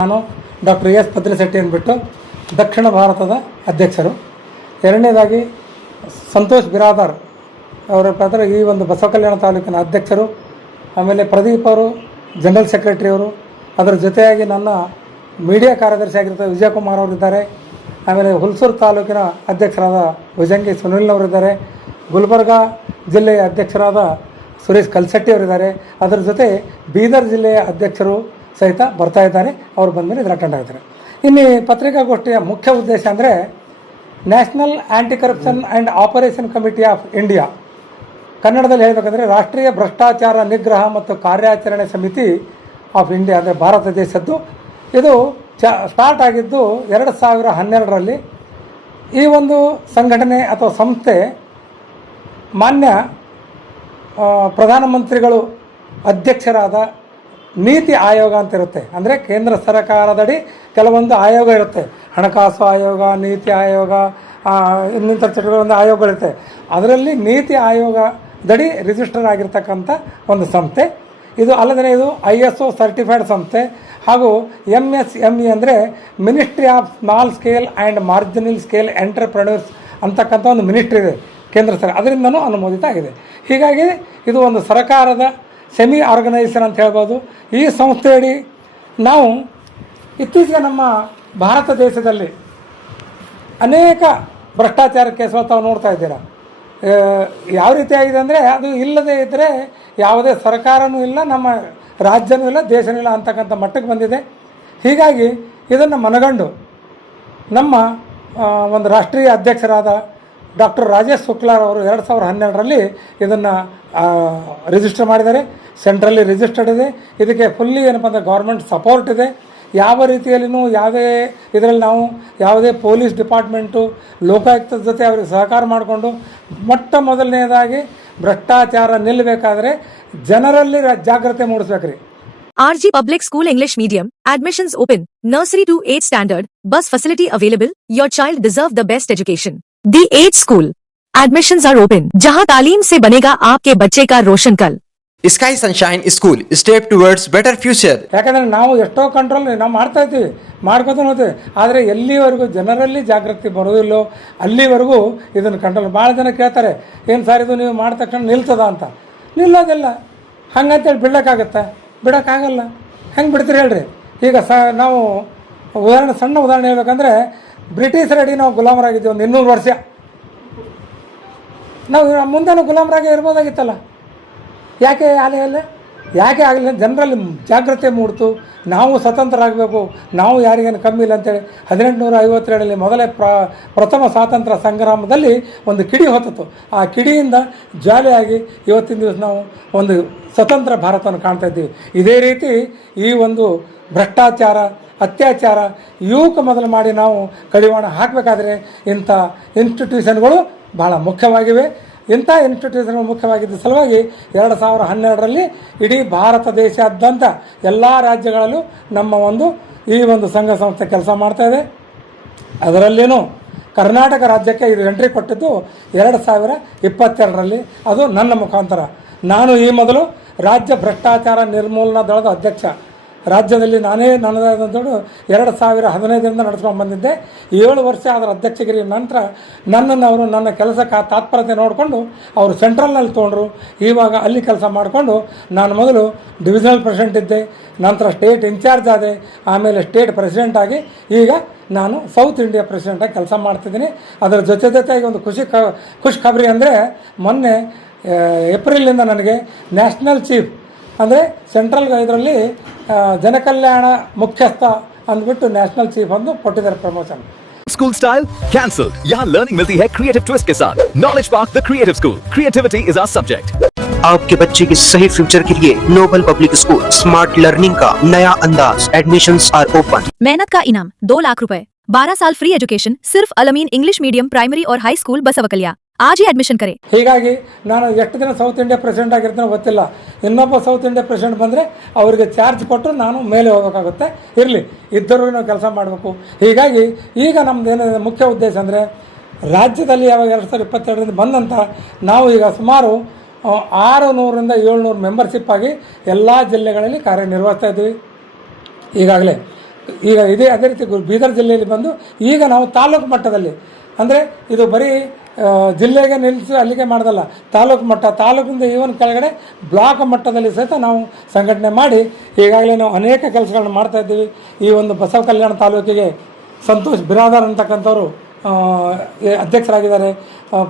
ನಾನು doctor S ಪದ್ರಶೆಟ್ಟಿ ಅಂದ್ಬಿಟ್ಟು ದಕ್ಷಿಣ ಭಾರತದ ಅಧ್ಯಕ್ಷರು. ಎರಡನೇದಾಗಿ ಸಂತೋಷ್ ಬಿರಾದಾರ್ ಅವರ ಈ ಒಂದು ಬಸವ ಕಲ್ಯಾಣ ತಾಲೂಕಿನ ಅಧ್ಯಕ್ಷರು. ಆಮೇಲೆ ಪ್ರದೀಪ್ ಅವರು ಜನರಲ್ ಸೆಕ್ರೆಟರಿ ಅವರು. ಅದರ ಜೊತೆಯಾಗಿ ನನ್ನ ಮೀಡಿಯಾ ಕಾರ್ಯದರ್ಶಿ ಆಗಿರ್ತಾರೆ ವಿಜಯಕುಮಾರ್ ಅವರಿದ್ದಾರೆ. ಆಮೇಲೆ ಹುಲ್ಸೂರು ತಾಲೂಕಿನ ಅಧ್ಯಕ್ಷರಾದ ಭುಜಂಗಿ ಸುನಿಲ್ನವರಿದ್ದಾರೆ. ಗುಲ್ಬರ್ಗಾ ಜಿಲ್ಲೆಯ ಅಧ್ಯಕ್ಷರಾದ ಸುರೇಶ್ ಕಲ್ಸಟ್ಟಿ ಅವರಿದ್ದಾರೆ. ಅದರ ಜೊತೆ ಬೀದರ್ ಜಿಲ್ಲೆಯ ಅಧ್ಯಕ್ಷರು ಸಹಿತ ಬರ್ತಾ ಇದ್ದಾರೆ. ಅವರು ಬಂದಮೇಲೆ ಇದರ ಅಟೆಂಡ್ ಆಗ್ತಾರೆ. ಇನ್ನು ಪತ್ರಿಕಾಗೋಷ್ಠಿಯ ಮುಖ್ಯ ಉದ್ದೇಶ ಅಂದರೆ national anti corruption and operation committee of India, ಕನ್ನಡದಲ್ಲಿ ಹೇಳಬೇಕಂದ್ರೆ ರಾಷ್ಟ್ರೀಯ ಭ್ರಷ್ಟಾಚಾರ ನಿಗ್ರಹ ಮತ್ತು ಕಾರ್ಯಾಚರಣೆ ಸಮಿತಿ ಆಫ್ ಇಂಡಿಯಾ, ಅಂದರೆ ಭಾರತ ದೇಶದ್ದು. ಇದು ಸ್ಟಾರ್ಟ್ ಆಗಿದ್ದು 2012ರಲ್ಲಿ. ಈ ಒಂದು ಸಂಘಟನೆ ಅಥವಾ ಸಂಸ್ಥೆ ಮಾನ್ಯ ಪ್ರಧಾನಮಂತ್ರಿಗಳು ಅಧ್ಯಕ್ಷರಾದ ನೀತಿ ಆಯೋಗ ಅಂತ ಇರುತ್ತೆ. ಅಂದರೆ ಕೇಂದ್ರ ಸರ್ಕಾರದಡಿ ಕೆಲವೊಂದು ಆಯೋಗ ಇರುತ್ತೆ. ಹಣಕಾಸು ಆಯೋಗ, ನೀತಿ ಆಯೋಗ, ಇನ್ನಿತರ ಚಟುವಟಿಕೆ ಆಯೋಗಗಳಿರುತ್ತೆ. ಅದರಲ್ಲಿ ನೀತಿ ಆಯೋಗದಡಿ ರಿಜಿಸ್ಟರ್ ಆಗಿರ್ತಕ್ಕಂಥ ಒಂದು ಸಂಸ್ಥೆ ಇದು. ಅಲ್ಲದೆ ಇದು ISO ಸರ್ಟಿಫೈಡ್ ಸಂಸ್ಥೆ. ಹಾಗೂ MSME ಅಂದರೆ ministry of small scale and marginal scale entrepreneurs ಅಂತಕ್ಕಂಥ ಒಂದು ಮಿನಿಸ್ಟ್ರಿ ಇದೆ ಕೇಂದ್ರ ಸರ್ಕಾರ, ಅದರಿಂದನೂ ಅನುಮೋದಿತ ಆಗಿದೆ. ಹೀಗಾಗಿ ಇದು ಒಂದು ಸರ್ಕಾರದ ಸೆಮಿ ಆರ್ಗನೈಸೇಷನ್ ಅಂತ ಹೇಳ್ಬೋದು. ಈ ಸಂಸ್ಥೆಯಡಿ ನಾವು ಇತ್ತೀಚೆಗೆ ನಮ್ಮ ಭಾರತ ದೇಶದಲ್ಲಿ ಅನೇಕ ಭ್ರಷ್ಟಾಚಾರ ಕೇಸುಗಳು ತಾವು ನೋಡ್ತಾ ಇದ್ದೀರಾ. ಯಾವ ರೀತಿಯಾಗಿದೆ ಅಂದರೆ ಅದು ಇಲ್ಲದೇ ಇದ್ದರೆ ಯಾವುದೇ ಸರ್ಕಾರವೂ ಇಲ್ಲ, ನಮ್ಮ ರಾಜ್ಯನೂ ಇಲ್ಲ, ದೇಶನೂ ಇಲ್ಲ ಅಂತಕ್ಕಂಥ ಮಟ್ಟಕ್ಕೆ ಬಂದಿದೆ. ಹೀಗಾಗಿ ಇದನ್ನು ಮನಗಂಡು ನಮ್ಮ ಒಂದು ರಾಷ್ಟ್ರೀಯ ಅಧ್ಯಕ್ಷರಾದ ಡಾಕ್ಟರ್ ರಾಜೇಶ್ ಶುಕ್ಲಾರ್ ಅವರು 2012ರಲ್ಲಿ ಇದನ್ನು ರಿಜಿಸ್ಟರ್ ಮಾಡಿದ್ದಾರೆ. ಸೆಂಟ್ರಲ್ಲಿ ರಿಜಿಸ್ಟರ್ಡ್ ಇದೆ. ಇದಕ್ಕೆ ಫುಲ್ಲಿ ಏನಪ್ಪ ಅಂದರೆ ಗೌರ್ಮೆಂಟ್ ಸಪೋರ್ಟ್ ಇದೆ. ಯಾವ ರೀತಿಯಲ್ಲಿಯೂ ಯಾವುದೇ ಇದರಲ್ಲಿ ನಾವು ಯಾವುದೇ ಪೊಲೀಸ್ ಡಿಪಾರ್ಟ್ಮೆಂಟು, ಲೋಕಾಯುಕ್ತದ ಜೊತೆ ಅವ್ರಿಗೆ ಸಹಕಾರ ಮಾಡಿಕೊಂಡು ಮೊಟ್ಟ ಮೊದಲನೇದಾಗಿ ಭ್ರಷ್ಟಾಚಾರ ನಿಲ್ಲಬೇಕಾದ್ರೆ ಜನರಲ್ಲಿ ಜಾಗೃತಿ ಮೂಡಿಸ್ಬೇಕ್ರಿ. RG Public School English Medium, admissions open, nursery to 8th standard, bus facility available, your child deserve the best education. The 8th school, admissions are open, जहां तालीम से बनेगा आपके बच्चे का रोशन कल. Sky Sunshine School, step towards better future. ಯಾಕಂದರೆ ನಾವು ಎಷ್ಟೋ ಕಂಟ್ರೋಲ್ ನಾವು ಮಾಡ್ತಾ ಇದ್ದೀವಿ, ಮಾಡ್ಕೊತಾನೆ ಹೋಗ್ತೀವಿ. ಆದರೆ ಎಲ್ಲಿವರೆಗೂ ಜನರಲ್ಲಿ ಜಾಗೃತಿ ಬರೋದಿಲ್ಲೋ ಅಲ್ಲಿವರೆಗೂ ಇದನ್ನು ಕಂಟ್ರೋಲ್. ಭಾಳ ಜನ ಕೇಳ್ತಾರೆ, ಏನು ಸರ್ ಇದು ನೀವು ಮಾಡಿದ ತಕ್ಷಣ ನಿಲ್ತದ ಅಂತ. ನಿಲ್ಲೋದಿಲ್ಲ. ಹಂಗಂತೇಳಿ ಬಿಡೋಕ್ಕಾಗತ್ತಾ? ಬಿಡೋಕ್ಕಾಗಲ್ಲ. ಹೆಂಗೆ ಬಿಡ್ತೀರಿ ಹೇಳ್ರಿ? ಈಗ ನಾವು ಸಣ್ಣ ಉದಾಹರಣೆ ಹೇಳ್ಬೇಕಂದ್ರೆ ಬ್ರಿಟಿಷರಡಿ ನಾವು ಗುಲಾಮರಾಗಿದ್ದೀವಿ ಒಂದು 200 ವರ್ಷ. ನಾವು ಮುಂದೆನೂ ಗುಲಾಮರಾಗಿ ಇರ್ಬೋದಾಗಿತ್ತಲ್ಲ. ಯಾಕೆ ಯಾಕೆ ಆಗಲಿಲ್ಲ? ಜನರಲ್ಲಿ ಜಾಗೃತಿ ಮೂಡ್ತು. ನಾವು ಸ್ವತಂತ್ರ ಆಗಬೇಕು, ನಾವು ಯಾರಿಗೇನು ಕಮ್ಮಿ ಇಲ್ಲ ಅಂತೇಳಿ 1852ರಲ್ಲಿ ಪ್ರಥಮ ಸ್ವಾತಂತ್ರ್ಯ ಸಂಗ್ರಾಮದಲ್ಲಿ ಒಂದು ಕಿಡಿ ಹೊತ್ತಿತು. ಆ ಕಿಡಿಯಿಂದ ಜಾಲಿಯಾಗಿ ಇವತ್ತಿನ ದಿವಸ ನಾವು ಒಂದು ಸ್ವತಂತ್ರ ಭಾರತವನ್ನು ಕಾಣ್ತಾ ಇದ್ದೀವಿ. ಇದೇ ರೀತಿ ಈ ಒಂದು ಭ್ರಷ್ಟಾಚಾರ, ಅತ್ಯಾಚಾರ ಇವಕ್ಕೆ ಮೊದಲು ಮಾಡಿ ನಾವು ಕಡಿವಾಣ ಹಾಕಬೇಕಾದ್ರೆ ಇಂಥ ಇನ್ಸ್ಟಿಟ್ಯೂಷನ್ಗಳು ಭಾಳ ಮುಖ್ಯವಾಗಿವೆ. ಇಂಥ ಇನ್ಸ್ಟಿಟ್ಯೂಷನ್ಗಳು ಮುಖ್ಯವಾಗಿದ್ದ ಸಲುವಾಗಿ 2012ರಲ್ಲಿ ಇಡೀ ಭಾರತ ದೇಶಾದ್ಯಂತ ಎಲ್ಲ ರಾಜ್ಯಗಳಲ್ಲೂ ನಮ್ಮ ಈ ಒಂದು ಸಂಘ ಸಂಸ್ಥೆ ಕೆಲಸ ಮಾಡ್ತಾಯಿದೆ. ಅದರಲ್ಲೇನೂ ಕರ್ನಾಟಕ ರಾಜ್ಯಕ್ಕೆ ಇದು ಎಂಟ್ರಿ ಕೊಟ್ಟಿದ್ದು 2022ರಲ್ಲಿ. ಅದು ನನ್ನ ಮುಖಾಂತರ. ನಾನು ಈ ಮೊದಲು ರಾಜ್ಯ ಭ್ರಷ್ಟಾಚಾರ ನಿರ್ಮೂಲನಾ ದಳದ ಅಧ್ಯಕ್ಷ. ರಾಜ್ಯದಲ್ಲಿ ನಾನೇ ನನ್ನದಾದಂಥದ್ದು 2015ರಿಂದ ನಡೆಸ್ಕೊಂಡು ಬಂದಿದ್ದೆ. 7 ವರ್ಷ ಅದರ ಅಧ್ಯಕ್ಷಗಿರಿ ನಂತರ ನನ್ನನ್ನು ಅವರು ನನ್ನ ಕೆಲಸಕ್ಕೆ ಆ ತಾತ್ಪರ್ಯತೆ ನೋಡಿಕೊಂಡು ಅವರು ಸೆಂಟ್ರಲ್ನಲ್ಲಿ ತೊಗೊಂಡ್ರು. ಇವಾಗ ಅಲ್ಲಿ ಕೆಲಸ ಮಾಡಿಕೊಂಡು ನಾನು ಮೊದಲು ಡಿವಿಷನಲ್ ಪ್ರೆಸಿಡೆಂಟ್ ಇದ್ದೆ, ನಂತರ ಸ್ಟೇಟ್ ಇನ್ಚಾರ್ಜ್ ಆದೆ, ಆಮೇಲೆ ಸ್ಟೇಟ್ ಪ್ರೆಸಿಡೆಂಟ್ ಆಗಿ ಈಗ ನಾನು ಸೌತ್ ಇಂಡಿಯಾ ಪ್ರೆಸಿಡೆಂಟಾಗಿ ಕೆಲಸ ಮಾಡ್ತಿದ್ದೀನಿ. ಅದರ ಜೊತೆಗೆ ಒಂದು ಖುಷಿ ಖಬರಿ ಅಂದರೆ ಮೊನ್ನೆ ಏಪ್ರಿಲಿಂದ ನನಗೆ ನ್ಯಾಷನಲ್ ಚೀಫ್ ಅಂದರೆ ಸೆಂಟ್ರಲ್ ಇದರಲ್ಲಿ ಜನಕಲ್ಯಾಣ ಮುಖ್ಯಸ್ಥ ಅಂದ್ಬಿಟ್ಟು ನ್ಯಾಷನಲ್ ಚೀಫ್ ಅಂದು ಕೊಟ್ಟಿದ್ದಾರೆ ಪ್ರಮೋಷನ್. School style cancelled. यहाँ learning मिलती है creative twist के साथ. Knowledge Park the Creative School. Creativity is our subject. आपके बच्चे के सही फ्यूचर के लिए noble public school smart learning का नया अंदाज. Admissions are open. मेहनत का इनाम 2 लाख रुपए, 12 साल फ्री एजुकेशन, सिर्फ अलमीन इंग्लिश मीडियम प्राइमरी और हाई स्कूल बसवकलिया. आज ही एडमिशन करें. ಹೀಗಾಗಿ ನಾನು ಎಷ್ಟು ದಿನ ಸೌತ್ ಇಂಡಿಯಾ ಪ್ರೆಸಿಡೆಂಟ್ ಆಗಿರ್ತಾನೋ ಗೊತ್ತಿಲ್ಲ. ಇನ್ನೊಬ್ಬ ಸೌತ್ ಇಂಡಿಯಾ ಪ್ರೆಸಿಡೆಂಟ್ ಬಂದರೆ ಅವರಿಗೆ ಚಾರ್ಜ್ ಕೊಟ್ಟು ನಾನು ಮೇಲೆ ಹೋಗಬೇಕಾಗುತ್ತೆ. ಇರಲಿ, ಇದ್ದರೂ ನಾವು ಕೆಲಸ ಮಾಡಬೇಕು. ಹೀಗಾಗಿ ಈಗ ನಮ್ಮದು ಏನಿದೆ ಮುಖ್ಯ ಉದ್ದೇಶ ಅಂದರೆ ರಾಜ್ಯದಲ್ಲಿ ಯಾವಾಗ 2022ರಿಂದ ಬಂದಂಥ ನಾವು ಈಗ ಸುಮಾರು 600ರಿಂದ 700 ಮೆಂಬರ್ಶಿಪ್ ಆಗಿ ಎಲ್ಲ ಜಿಲ್ಲೆಗಳಲ್ಲಿ ಕಾರ್ಯನಿರ್ವಹಿಸ್ತಾ ಇದ್ದೀವಿ. ಈಗಾಗಲೇ ಈಗ ಅದೇ ರೀತಿ ಬೀದರ್ ಜಿಲ್ಲೆಯಲ್ಲಿ ಬಂದು ಈಗ ನಾವು ತಾಲೂಕು ಮಟ್ಟದಲ್ಲಿ, ಅಂದರೆ ಇದು ಬರೀ ಜಿಲ್ಲೆಗೆ ನಿಲ್ಲಿಸಿ ಅಲ್ಲಿಗೆ ಮಾಡೋದಲ್ಲ, ತಾಲೂಕು ಮಟ್ಟ, ತಾಲೂಕಿಂದ ಈವನ್ ಕೆಳಗಡೆ ಬ್ಲಾಕ್ ಮಟ್ಟದಲ್ಲಿ ಸಹಿತ ನಾವು ಸಂಘಟನೆ ಮಾಡಿ ಈಗಾಗಲೇ ನಾವು ಅನೇಕ ಕೆಲಸಗಳನ್ನ ಮಾಡ್ತಾಯಿದ್ದೀವಿ. ಈ ಒಂದು ಬಸವ ಕಲ್ಯಾಣ ತಾಲೂಕಿಗೆ ಸಂತೋಷ್ ಬಿರಾದಾರ್ ಅಂತಕ್ಕಂಥವ್ರು ಅಧ್ಯಕ್ಷರಾಗಿದ್ದಾರೆ,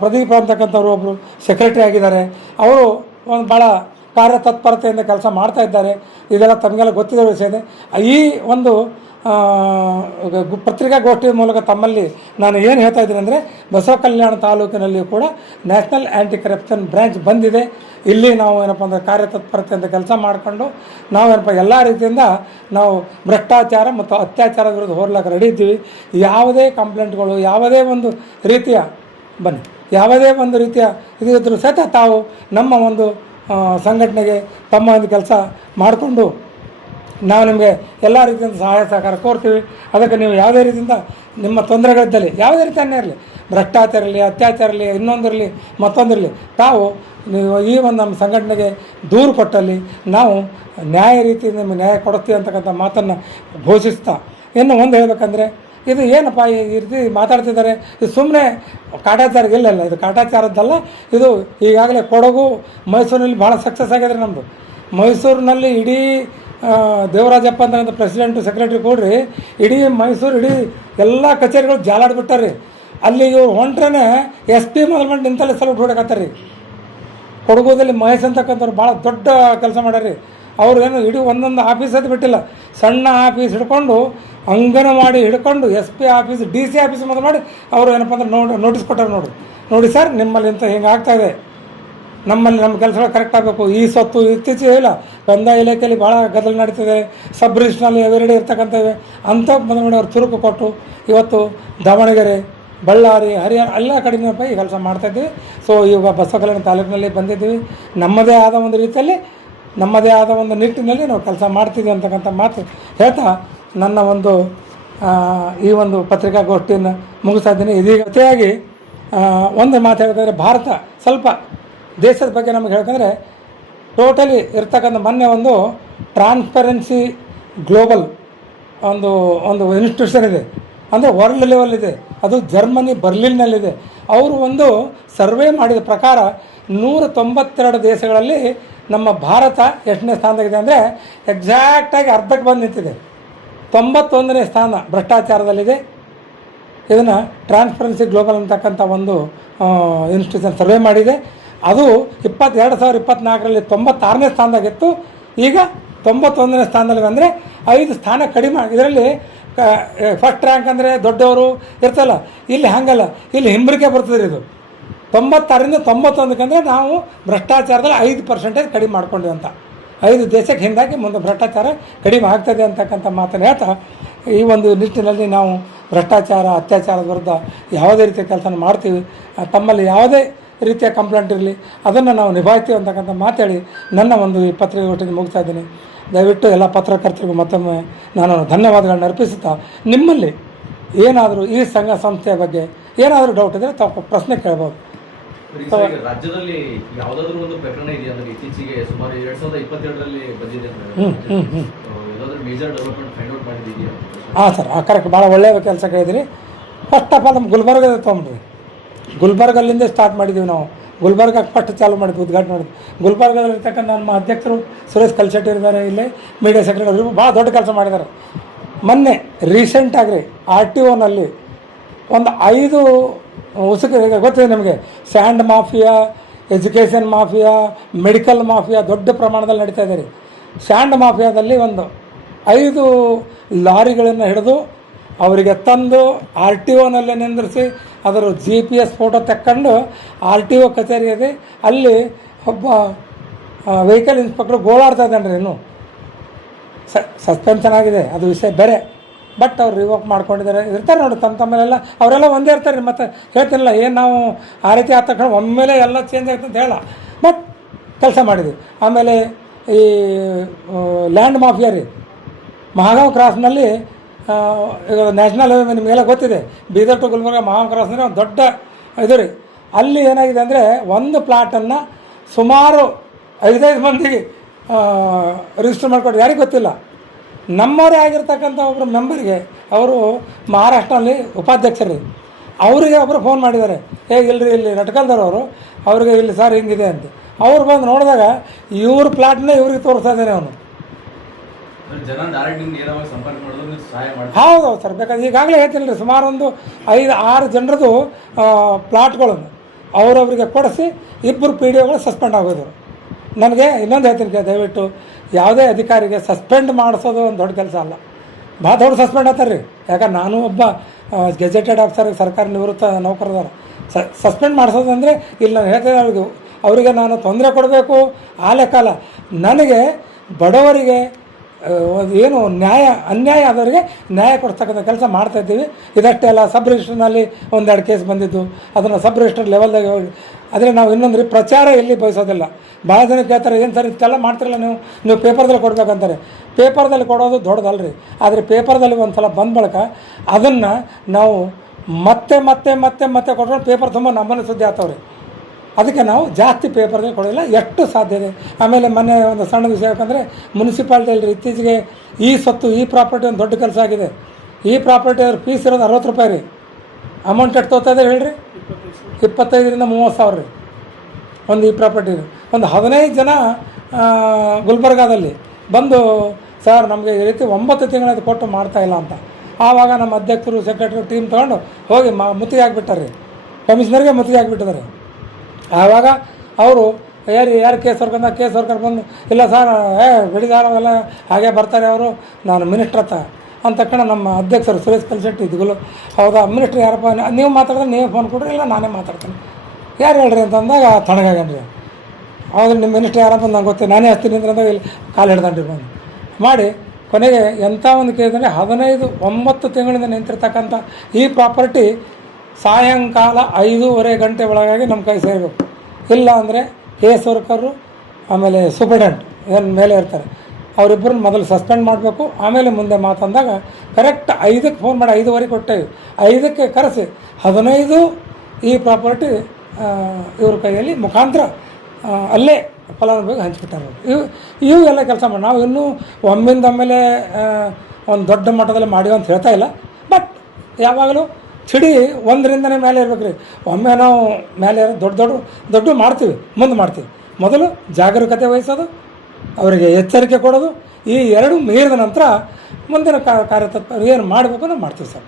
ಪ್ರದೀಪ್ ಅಂತಕ್ಕಂಥವ್ರು ಒಬ್ಬರು ಸೆಕ್ರೆಟರಿ ಆಗಿದ್ದಾರೆ. ಅವರು ಒಂದು ಭಾಳ ಕಾರ್ಯತತ್ಪರತೆಯಿಂದ ಕೆಲಸ ಮಾಡ್ತಾ ಇದ್ದಾರೆ. ಇದೆಲ್ಲ ತಮಗೆಲ್ಲ ಗೊತ್ತಿರೋ ವಿಷಯ ಇದೆ. ಈ ಒಂದು ಪತ್ರಿಕಾಗೋಷ್ಠಿಯ ಮೂಲಕ ತಮ್ಮಲ್ಲಿ ನಾನು ಏನು ಹೇಳ್ತಾ ಇದ್ದೀನಿ ಅಂದರೆ, ಬಸವ ಕಲ್ಯಾಣ ತಾಲೂಕಿನಲ್ಲಿ ಕೂಡ ನ್ಯಾಷನಲ್ ಆ್ಯಂಟಿ ಕರಪ್ಷನ್ ಬ್ರ್ಯಾಂಚ್ ಬಂದಿದೆ. ಇಲ್ಲಿ ನಾವು ಏನಪ್ಪ ಅಂದರೆ ಕಾರ್ಯತತ್ಪರತೆಯಿಂದ ಕೆಲಸ ಮಾಡಿಕೊಂಡು ನಾವೇನಪ್ಪ ಎಲ್ಲ ರೀತಿಯಿಂದ ನಾವು ಭ್ರಷ್ಟಾಚಾರ ಮತ್ತು ಅತ್ಯಾಚಾರದ ವಿರುದ್ಧ ಹೋರಾಡಕ್ಕೆ ರೆಡಿ ಇದ್ದೀವಿ. ಯಾವುದೇ ಕಂಪ್ಲೇಂಟ್ಗಳು, ಯಾವುದೇ ಒಂದು ರೀತಿಯ ಯಾವುದೇ ಒಂದು ರೀತಿಯ ಇದ್ರ ಸಹಿತ ತಾವು ನಮ್ಮ ಒಂದು ಸಂಘಟನೆಗೆ ತಮ್ಮ ಒಂದು ಕೆಲಸ ಮಾಡಿಕೊಂಡು ನಾವು ನಿಮಗೆ ಎಲ್ಲ ರೀತಿಯಿಂದ ಸಹಾಯ ಸಹಕಾರ ಕೋರ್ತೀವಿ. ಅದಕ್ಕೆ ನೀವು ಯಾವುದೇ ರೀತಿಯಿಂದ ನಿಮ್ಮ ತೊಂದರೆಗಳಿದ್ದಲ್ಲಿ, ಯಾವುದೇ ರೀತಿ ಅನ್ಯ ಇರಲಿ, ಭ್ರಷ್ಟಾಚಾರ ಇರಲಿ, ಅತ್ಯಾಚಾರ ಇರಲಿ, ಇನ್ನೊಂದಿರಲಿ ಮತ್ತೊಂದಿರಲಿ, ತಾವು ನೀವು ಈ ಒಂದು ನಮ್ಮ ಸಂಘಟನೆಗೆ ದೂರು ಕೊಟ್ಟಲ್ಲಿ ನಾವು ನ್ಯಾಯ ರೀತಿಯಿಂದ ನಿಮಗೆ ನ್ಯಾಯ ಕೊಡ್ತೀವಿ ಅಂತಕ್ಕಂಥ ಮಾತನ್ನು ಘೋಷಿಸ್ತಾ, ಇನ್ನು ಒಂದು ಹೇಳಬೇಕಂದ್ರೆ, ಇದು ಏನಪ್ಪ ಈ ರೀತಿ ಮಾತಾಡ್ತಿದ್ದಾರೆ, ಇದು ಸುಮ್ಮನೆ ಕಾಟಾಚಾರ ಇಲ್ಲ, ಇದು ಕಾಟಾಚಾರದ್ದಲ್ಲ. ಇದು ಈಗಾಗಲೇ ಕೊಡಗು ಮೈಸೂರಿನಲ್ಲಿ ಭಾಳ ಸಕ್ಸಸ್ ಆಗಿದೆ ನಮ್ಮದು. ಮೈಸೂರಿನಲ್ಲಿ ಇಡೀ ದೇವರಾಜಪ್ಪ ಅಂತಕ್ಕಂಥ ಪ್ರೆಸಿಡೆಂಟು ಸೆಕ್ರೆಟ್ರಿ ಕೊಡ್ರಿ, ಇಡೀ ಮೈಸೂರು ಇಡೀ ಎಲ್ಲ ಕಚೇರಿಗಳು ಜಾಲಾಡ್ಬಿಟ್ಟಾರೆ ರೀ. ಅಲ್ಲಿ ಇವ್ರು ಹೊಂಟ್ರೆ SP ಮೊದಲು ನಿಂತಲ್ಲಿ ಸಲ ಹೊಡಕತ್ತಾರೆ ರೀ. ಕೊಡಗುದಲ್ಲಿ ಮಹೇಶ್ ಅಂತಕ್ಕಂಥವ್ರು ಭಾಳ ದೊಡ್ಡ ಕೆಲಸ ಮಾಡ್ಯಾರಿ. ಅವ್ರು ಏನು ಇಡೀ ಒಂದೊಂದು ಆಫೀಸ್ ಅದು ಬಿಟ್ಟಿಲ್ಲ, ಸಣ್ಣ ಆಫೀಸ್ ಹಿಡ್ಕೊಂಡು ಅಂಗನವಾಡಿ ಹಿಡ್ಕೊಂಡು SP ಆಫೀಸ್ DC ಆಫೀಸ್ ಮೊದಲು ಮಾಡಿ ಅವರು ಏನಪ್ಪ ಅಂದ್ರೆ ನೋಟಿಸ್ ಕೊಟ್ಟಾರೆ. ನೋಡಿ ಸರ್, ನಿಮ್ಮಲ್ಲಿ ಇಂಥ ಹಿಂಗೆ ಆಗ್ತಾಯಿದೆ, ನಮ್ಮಲ್ಲಿ ನಮ್ಮ ಕೆಲಸಗಳು ಕರೆಕ್ಟ್ ಆಗಬೇಕು. ಈ ಸೊತ್ತು ಇತ್ತೀಚೆಗೆ ಇಲ್ಲ, ಕಂದಾಯ ಇಲಾಖೆಯಲ್ಲಿ ಭಾಳ ಗದ್ದಲ ನಡೀತಿದೆ, ಸಬ್ ರಿಜಿಸ್ಟ್ರಲ್ಲಿ ಎವರಿಡೇ ಇರ್ತಕ್ಕಂಥವೆ ಅಂಥವು ಮೊದಲು ಮಾಡಿ ಅವ್ರು ಚುರುಕು ಕೊಟ್ಟು ಇವತ್ತು ದಾವಣಗೆರೆ, ಬಳ್ಳಾರಿ, ಹರಿಯಾಣ ಎಲ್ಲ ಕಡೆಯಿಂದ ಈ ಕೆಲಸ ಮಾಡ್ತಾಯಿದ್ದೀವಿ. ಸೊ ಇವಾಗ ಬಸವ ಕಲ್ಯಾಣ ತಾಲೂಕಿನಲ್ಲಿ ಬಂದಿದ್ದೀವಿ. ನಮ್ಮದೇ ಆದ ಒಂದು ರೀತಿಯಲ್ಲಿ, ನಮ್ಮದೇ ಆದ ಒಂದು ನಿಟ್ಟಿನಲ್ಲಿ ನಾವು ಕೆಲಸ ಮಾಡ್ತೀವಿ ಅಂತಕ್ಕಂಥ ಮಾತು ಹೇಳ್ತಾ ನನ್ನ ಒಂದು ಈ ಒಂದು ಪತ್ರಿಕಾಗೋಷ್ಠಿಯನ್ನು ಮುಗಿಸ್ತಾ ಇದ್ದೀನಿ. ಇದೀಗ ಜೊತೆಯಾಗಿ ಒಂದು ಮಾತು ಹೇಳ್ಬೇಕಂದ್ರೆ, ಭಾರತ ಸ್ವಲ್ಪ ದೇಶದ ಬಗ್ಗೆ ನಮಗೆ ಹೇಳ್ಬೇಕಂದ್ರೆ ಟೋಟಲಿ ಇರ್ತಕ್ಕಂಥ ಮೊನ್ನೆ ಒಂದು ಟ್ರಾನ್ಸ್ಪರೆನ್ಸಿ ಗ್ಲೋಬಲ್ ಒಂದು ಇನ್ಸ್ಟಿಟ್ಯೂಷನ್ ಇದೆ, ಅಂದರೆ ವರ್ಲ್ಡ್ ಲೆವೆಲ್ ಇದೆ, ಅದು ಜರ್ಮನಿ ಬರ್ಲಿನ್ನಲ್ಲಿದೆ. ಅವರು ಒಂದು ಸರ್ವೆ ಮಾಡಿದ ಪ್ರಕಾರ 192 ದೇಶಗಳಲ್ಲಿ ನಮ್ಮ ಭಾರತ ಎಷ್ಟನೇ ಸ್ಥಾನದಾಗಿದೆ ಅಂದರೆ ಎಕ್ಸಾಕ್ಟಾಗಿ ಅರ್ಧಕ್ಕೆ ಬಂದು ನಿಂತಿದೆ. 91ನೇ ಸ್ಥಾನ ಭ್ರಷ್ಟಾಚಾರದಲ್ಲಿದೆ. ಇದನ್ನು ಟ್ರಾನ್ಸ್ಪರೆನ್ಸಿ ಗ್ಲೋಬಲ್ ಅಂತಕ್ಕಂಥ ಒಂದು ಇನ್ಸ್ಟಿಟ್ಯೂಷನ್ ಸರ್ವೆ ಮಾಡಿದೆ. ಅದು 2024ರಲ್ಲಿ 96ನೇ ಸ್ಥಾನದಾಗಿತ್ತು, ಈಗ 91ನೇ ಸ್ಥಾನದಲ್ಲಿ ಅಂದರೆ 5 ಸ್ಥಾನ ಕಡಿಮೆ. ಇದರಲ್ಲಿ ಫಸ್ಟ್ ರ್ಯಾಂಕ್ ಅಂದರೆ ದೊಡ್ಡವರು ಇರ್ತಲ್ಲ, ಇಲ್ಲಿ ಹಾಗಲ್ಲ, ಇಲ್ಲಿ ಹಿಂಬರಿಕೆ ಬರ್ತದೆ. ಇದು 96ರಿಂದ 91ಕ್ಕೆ ಅಂದರೆ ನಾವು ಭ್ರಷ್ಟಾಚಾರದಲ್ಲಿ 5% ಕಡಿಮೆ ಮಾಡ್ಕೊಂಡಿವಿ ಅಂತ. 5 ದೇಶಕ್ಕೆ ಹಿಂದಾಗಿ ಮುಂದೆ ಭ್ರಷ್ಟಾಚಾರ ಕಡಿಮೆ ಆಗ್ತದೆ ಅಂತಕ್ಕಂಥ ಮಾತನ್ನು ಹೇಳ್ತಾ, ಈ ಒಂದು ನಿಟ್ಟಿನಲ್ಲಿ ನಾವು ಭ್ರಷ್ಟಾಚಾರ ಅತ್ಯಾಚಾರದ ವಿರುದ್ಧ ಯಾವುದೇ ರೀತಿಯ ಕೆಲಸ ಮಾಡ್ತೀವಿ. ತಮ್ಮಲ್ಲಿ ಯಾವುದೇ ರೀತಿಯ ಕಂಪ್ಲೇಂಟ್ ಇರಲಿ ಅದನ್ನು ನಾವು ನಿಭಾಯಿಸ್ತೀವಿ ಅಂತಕ್ಕಂಥ ಮಾತಾಡಿ ನನ್ನ ಒಂದು ಈ ಪತ್ರಿಕಾಗೋಷ್ಠಿಯನ್ನು ಮುಗಿಸ್ತಾ ಇದ್ದೀನಿ. ದಯವಿಟ್ಟು ಎಲ್ಲ ಪತ್ರಕರ್ತರಿಗೂ ಮತ್ತೊಮ್ಮೆ ನಾನು ಧನ್ಯವಾದಗಳನ್ನ ಅರ್ಪಿಸುತ್ತಾ, ನಿಮ್ಮಲ್ಲಿ ಏನಾದರೂ ಈ ಸಂಘ ಸಂಸ್ಥೆಯ ಬಗ್ಗೆ ಏನಾದರೂ ಡೌಟ್ ಇದ್ದರೆ ತಾವು ಪ್ರಶ್ನೆ ಕೇಳ್ಬೋದು. ರಾಜ್ಯದಲ್ಲಿ ಯಾವುದಾದ್ರೂ ಒಂದು ಪ್ರಕರಣ ಇದೆಯಾ ಅಂದ್ರೆ ಇತ್ತೀಚೆಗೆ ಸುಮಾರು 2022ರಲ್ಲಿ ಬಂದಿದೆ ಮೇಜರ್ ಡೆವಲಪ್ಮೆಂಟ್ ಫೈಂಡ್ ಔಟ್ ಮಾಡಿದ್ದೀರಾ? ಹಾಂ ಸರ್, ಕರೆಕ್ಟ್, ಭಾಳ ಒಳ್ಳೆಯ ಕೆಲಸ ಕೇಳಿದಿರಿ. ಫಸ್ಟ್ ಆಫ್ ಆಲ್ ನಮ್ಮ ಗುಲ್ಬರ್ಗದ ತೊಗೊಂಡ್ರಿ, ಗುಲ್ಬರ್ಗಲ್ಲಿಂದ ಸ್ಟಾರ್ಟ್ ಮಾಡಿದ್ದೀವಿ ನಾವು. ಗುಲ್ಬರ್ಗಕ್ಕೆ ಫಸ್ಟ್ ಚಾಲು ಮಾಡಿದ್ವಿ, ಉದ್ಘಾಟನೆ ಮಾಡಿದ್ವಿ. ಗುಲ್ಬರ್ಗದಲ್ಲಿರ್ತಕ್ಕಂಥ ನಮ್ಮ ಅಧ್ಯಕ್ಷರು ಸುರೇಶ್ ಕಲ್ಶೆಟ್ಟಿ ಇದ್ದಾರೆ, ಇಲ್ಲಿ ಮೀಡಿಯಾ ಸೆಕ್ರೆಟರಿ, ಭಾಳ ದೊಡ್ಡ ಕೆಲಸ ಮಾಡಿದ್ದಾರೆ. ಮೊನ್ನೆ ರೀಸೆಂಟಾಗಿ RTOನಲ್ಲಿ ಒಂದು 5 ಉಸುಕು ಗೊತ್ತಿದೆ ನಿಮಗೆ, sand mafia, education mafia, medical mafia ದೊಡ್ಡ ಪ್ರಮಾಣದಲ್ಲಿ ನಡೀತಾ ಇದೆ ರೀ. ಸ್ಯಾಂಡ್ ಮಾಫಿಯಾದಲ್ಲಿ ಒಂದು 5 ಲಾರಿಗಳನ್ನು ಹಿಡಿದು ಅವರಿಗೆ ತಂದು RTOನಲ್ಲೇ ನಿಂದಿರಿಸಿ ಅದರ GPS ಫೋಟೋ ತಕ್ಕೊಂಡು RTO ಕಚೇರಿ ಇದೆ, ಅಲ್ಲಿ ಒಬ್ಬ ವೆಹಿಕಲ್ ಇನ್ಸ್ಪೆಕ್ಟ್ರ್ ಗೋಳಾಡ್ತಾ ಇದ್ದಾನೆ ರೀ. ಇನ್ನೂ ಸಸ್ಪೆನ್ಷನ್ ಆಗಿದೆ, ಅದು ವಿಷಯ ಬೇರೆ. ಬಟ್ ಅವ್ರು ರಿವೋಕ್ ಮಾಡ್ಕೊಂಡಿದ್ದಾರೆ, ಇರ್ತಾರೆ ನೋಡಿ ತಮ್ಮೆಲ್ಲ, ಅವರೆಲ್ಲ ಒಂದೇ ಇರ್ತಾರೆ ರೀ. ಮತ್ತು ಹೇಳ್ತಿರಲ್ಲ ಏನು ನಾವು ಆ ರೀತಿ ಆದ ತಕ್ಷಣ ಒಮ್ಮೆಲೆ ಎಲ್ಲ ಚೇಂಜ್ ಆಗುತ್ತೆ ಅಂತ ಹೇಳ, ಬಟ್ ಕೆಲಸ ಮಾಡಿದ್ವಿ. ಆಮೇಲೆ ಈ ಲ್ಯಾಂಡ್ ಮಾಫಿಯಾ ರೀ, ಮಹಾಗಾಂವ್ ಕ್ರಾಸ್ನಲ್ಲಿ ಈಗ ನ್ಯಾಷನಲ್ ಹೈವೇ ನಿಮಗೆಲ್ಲ ಗೊತ್ತಿದೆ, ಬೀದರ್ ಟು ಗುಲ್ಬರ್ಗ ಮಹಾಗಾಂವ್ ಕ್ರಾಸ್ನಲ್ಲಿ ಒಂದು ದೊಡ್ಡ ಇದು ರೀ. ಅಲ್ಲಿ ಏನಾಗಿದೆ ಅಂದರೆ ಒಂದು ಪ್ಲಾಟನ್ನು ಸುಮಾರು 5 ಮಂದಿಗೆ ರಿಜಿಸ್ಟರ್ ಮಾಡ್ಕೊಂಡು, ಯಾರಿಗೆ ಗೊತ್ತಿಲ್ಲ. ನಮ್ಮವರೇ ಆಗಿರ್ತಕ್ಕಂಥ ಒಬ್ಬರು ಮೆಂಬರ್ಗೆ, ಅವರು ಮಹಾರಾಷ್ಟ್ರಲ್ಲಿ ಉಪಾಧ್ಯಕ್ಷರು, ಅವರಿಗೆ ಒಬ್ಬರು ಫೋನ್ ಮಾಡಿದ್ದಾರೆ, ಇಲ್ಲರಿ ಇಲ್ಲಿ ರಟ್ಕಲ್ದವ್ರವರು, ಅವ್ರಿಗೆ ಇಲ್ಲಿ ಸರ್ ಹಿಂಗಿದೆ ಅಂತ. ಅವ್ರು ಬಂದು ನೋಡಿದಾಗ ಇವ್ರ ಪ್ಲಾಟ್ನೇ ಇವ್ರಿಗೆ ತೋರಿಸ್ತಾ ಇದ್ದಾನೆ ಅವನು. ಜನ ಡೈರೆಕ್ಟ್ ನೇರವಾಗಿ ಸಂಪರ್ಕ ಮಾಡೋದು ಸಹಾಯ ಮಾಡಿ. ಹೌದು ಸರ್, ಬೇಕಾದ್ರೆ ಈಗಾಗಲೇ ಹೇಳ್ತೀನಿ ರೀ, ಸುಮಾರು ಒಂದು 5-6 ಜನರದು ಪ್ಲಾಟ್ಗಳನ್ನು ಅವರವರಿಗೆ ಕೊಡಿಸಿ ಇಬ್ಬರು ಪಿ ಡಿ ಒಗಳು ಸಸ್ಪೆಂಡ್ ಆಗೋದರು. ನನಗೆ ಇನ್ನೊಂದು ಹೇಳ್ತೀನಿ, ದಯವಿಟ್ಟು ಯಾವುದೇ ಅಧಿಕಾರಿಗೆ ಸಸ್ಪೆಂಡ್ ಮಾಡಿಸೋದು ಒಂದು ದೊಡ್ಡ ಕೆಲಸ ಅಲ್ಲ, ಭಾಳ ದೊಡ್ಡ ಸಸ್ಪೆಂಡ್ ಆಗ್ತಾರೆ ರೀ. ಯಾಕಂದ್ರೆ ನಾನು ಒಬ್ಬ ಗೆಜೆಟೆಡ್ ಆಫೀಸರ್, ಸರ್ಕಾರಿ ನಿವೃತ್ತ ನೌಕರದಾರ. ಸಸ್ಪೆಂಡ್ ಮಾಡಿಸೋದು ಅಂದರೆ ಇಲ್ಲಿ ನಾನು ಹೇಳ್ತೇನೆ, ಅವರಿಗೆ ನಾನು ತೊಂದರೆ ಕೊಡಬೇಕು ಆ ಲೆಕ್ಕ ಅಲ್ಲ. ನನಗೆ ಬಡವರಿಗೆ ಏನು ಅನ್ಯಾಯ ಆದವರಿಗೆ ನ್ಯಾಯ ಕೊಡ್ತಕ್ಕಂಥ ಕೆಲಸ ಮಾಡ್ತಾಯಿದ್ದೀವಿ. ಇದಷ್ಟೇ ಅಲ್ಲ, ಸಬ್ ರಿಜಿಸ್ಟ್ರ್ನಲ್ಲಿ 1-2 ಕೇಸ್ ಬಂದಿದ್ದು, ಅದನ್ನು ಸಬ್ ರಿಜಿಸ್ಟ್ರ್ ಲೆವೆಲ್ದಾಗ ಆದರೆ ನಾವು ಇನ್ನೊಂದು ರೀ ಪ್ರಚಾರ ಎಲ್ಲಿ ಬಯಸೋದಿಲ್ಲ. ಭಾಳ ಜನ ಕೇಳ್ತಾರೆ, ಏನು ಸರ್ ಇಷ್ಟೆಲ್ಲ ಮಾಡ್ತಿರಲ್ಲ ನೀವು ಪೇಪರ್ದಲ್ಲಿ ಕೊಡ್ಬೇಕಂತಾರೆ. ಪೇಪರ್ದಲ್ಲಿ ಕೊಡೋದು ದೊಡ್ಡದಲ್ಲ ರೀ, ಆದರೆ ಪೇಪರ್ದಲ್ಲಿ ಒಂದು ಸಲ ಬಂದ ಬಳಿಕ ಅದನ್ನು ನಾವು ಮತ್ತೆ ಮತ್ತೆ ಮತ್ತೆ ಮತ್ತೆ ಕೊಟ್ಟರೆ ಪೇಪರ್ ತುಂಬ ನಮ್ಮನೆ ಸುದ್ದಿ ಆಗ್ತಾವ್ರಿ. ಅದಕ್ಕೆ ನಾವು ಜಾಸ್ತಿ ಪೇಪರ್ದಲ್ಲಿ ಕೊಡೋದಿಲ್ಲ, ಎಷ್ಟು ಸಾಧ್ಯ ಇದೆ. ಆಮೇಲೆ ಮೊನ್ನೆ ಒಂದು ಸಣ್ಣ ವಿಷಯ ಯಾಕಂದರೆ ಮುನ್ಸಿಪಾಲ್ಟಿಯಲ್ಲಿ ಇತ್ತೀಚೆಗೆ ಈ ಸ್ವತ್ತು, ಈ ಪ್ರಾಪರ್ಟಿ ಒಂದು ದೊಡ್ಡ ಕೆಲಸ ಆಗಿದೆ. ಈ ಪ್ರಾಪರ್ಟಿ ಅವ್ರ ಫೀಸ್ ಇರೋದು 60 ರೂಪಾಯಿ ರೀ. ಅಮೌಂಟ್ ಎಷ್ಟು ತೊಗೋತಾ ಇದ್ದಾರೆ ಹೇಳ್ರಿ? 25,000 ರಿಂದ 30,000 ರೀ ಒಂದು ಈ ಪ್ರಾಪರ್ಟಿ. ಒಂದು 15 ಜನ ಗುಲ್ಬರ್ಗಾದಲ್ಲಿ ಬಂದು, ಸರ್ ನಮಗೆ ಈ ರೀತಿ 9 ತಿಂಗಳದ್ದು ಕೊಟ್ಟು ಮಾಡ್ತಾಯಿಲ್ಲ ಅಂತ. ಆವಾಗ ನಮ್ಮ ಅಧ್ಯಕ್ಷರು, ಸೆಕ್ರೆಟರಿ ಟೀಮ್ ತೊಗೊಂಡು ಹೋಗಿ ಮುತ್ತಿಗೆ ಹಾಕ್ಬಿಟ್ಟಾರೆ, ಕಮಿಷನರ್ಗೆ ಮುತ್ತಿಗೆ ಹಾಕ್ಬಿಟ್ಟಿದ್ದಾರೆ. ಆವಾಗ ಅವರು ಯಾರು ಕೇಸ್ ವರ್ಕರ್ ಬಂದು, ಇಲ್ಲ ಸರ್ ಬಿಡಿದಾರ ಅವೆಲ್ಲ ಹಾಗೆ ಬರ್ತಾರೆ ಅವರು, ನಾನು ಮಿನಿಸ್ಟ್ರ್ ಅಂತ ತಕ್ಷಣ ನಮ್ಮ ಅಧ್ಯಕ್ಷರು ಸುರೇಶ್ ಕಲ್ಶೆಟ್ಟಿ ಇದ್ಗಳು, ಹೌದಾ ಮಿನಿಸ್ಟ್ರ್ ಯಾರಪ್ಪ, ನೀವು ಮಾತಾಡಿದ್ರೆ ನೀವೇ ಫೋನ್ ಕೊಡ್ರಿ, ಇಲ್ಲ ನಾನೇ ಮಾತಾಡ್ತೀನಿ, ಯಾರು ಹೇಳ್ರಿ ಅಂತ ಅಂದಾಗ ತಣ್ಣಗಾಗನ್ರಿ. ಹೌದು ನಿಮ್ಮ ಮಿನಿಸ್ಟ್ರ್ ಯಾರಪ್ಪ ನಂಗೆ ಗೊತ್ತಿಲ್ಲ, ನಾನೇ ಹಚ್ತೀನಿ ಅಂದಾಗ ಇಲ್ಲಿ ಕಾಲು ಹಿಡ್ದಂಡ್ರಿ ಬಂದು ಮಾಡಿ. ಕೊನೆಗೆ ಎಂಥ ಒಂದು ಕೇಸ್ ಅಂದರೆ 9 ತಿಂಗಳಿಂದ ನಿಂತಿರ್ತಕ್ಕಂಥ ಈ ಪ್ರಾಪರ್ಟಿ ಸಾಯಂಕಾಲ 5:30 ಗಂಟೆ ಒಳಗಾಗಿ ನಮ್ಮ ಕೈ ಸೇರಬೇಕು. ಇಲ್ಲ ಅಂದರೆ ಕೇಸ್ ವರ್ಕರು ಆಮೇಲೆ ಸೂಪರ್ಡೆಂಟ್ ಏನು ಮೇಲೆ ಇರ್ತಾರೆ, ಅವರಿಬ್ಬರನ್ನ ಮೊದಲು ಸಸ್ಪೆಂಡ್ ಮಾಡಬೇಕು, ಆಮೇಲೆ ಮುಂದೆ ಮಾತಂದಾಗ ಕರೆಕ್ಟ್ 5ಕ್ಕೆ ಫೋನ್ ಮಾಡಿ 5:15 ಕೊಟ್ಟೇವಿ, 5ಕ್ಕೆ ಕರೆಸಿ 15 ಈ ಪ್ರಾಪರ್ಟಿ ಇವ್ರ ಕೈಯಲ್ಲಿ ಮುಖಾಂತರ ಅಲ್ಲೇ ಫಲಾನುಭವಿಗೆ ಹಂಚಿಬಿಟ್ಟಾರೆ. ಇವು ಎಲ್ಲ ಕೆಲಸ ಮಾಡಿ ನಾವು ಇನ್ನೂ ಒಮ್ಮಿಂದೊಮ್ಮೆಲೆ ಒಂದು ದೊಡ್ಡ ಮಟ್ಟದಲ್ಲಿ ಮಾಡಿವಿ ಅಂತ ಹೇಳ್ತಾ ಇಲ್ಲ. ಬಟ್ ಯಾವಾಗಲೂ ಸಿಡಿ 1ರಿಂದನೇ ಮೇಲೆ ಇರ್ಬೇಕು ರೀ. ಒಮ್ಮೆ ನಾವು ಮೇಲೆ ದೊಡ್ಡ ಮಾಡ್ತೀವಿ, ಮುಂದೆ ಮಾಡ್ತೀವಿ. ಮೊದಲು ಜಾಗರೂಕತೆ ವಹಿಸೋದು, ಅವರಿಗೆ ಎಚ್ಚರಿಕೆ ಕೊಡೋದು, ಈ 2 ಮೀರಿದ ನಂತರ ಮುಂದಿನ ಕಾರ್ಯತತ್ಪರ ಏನು ಮಾಡಬೇಕು ನಾವು ಮಾಡ್ತೀವಿ ಸರ್.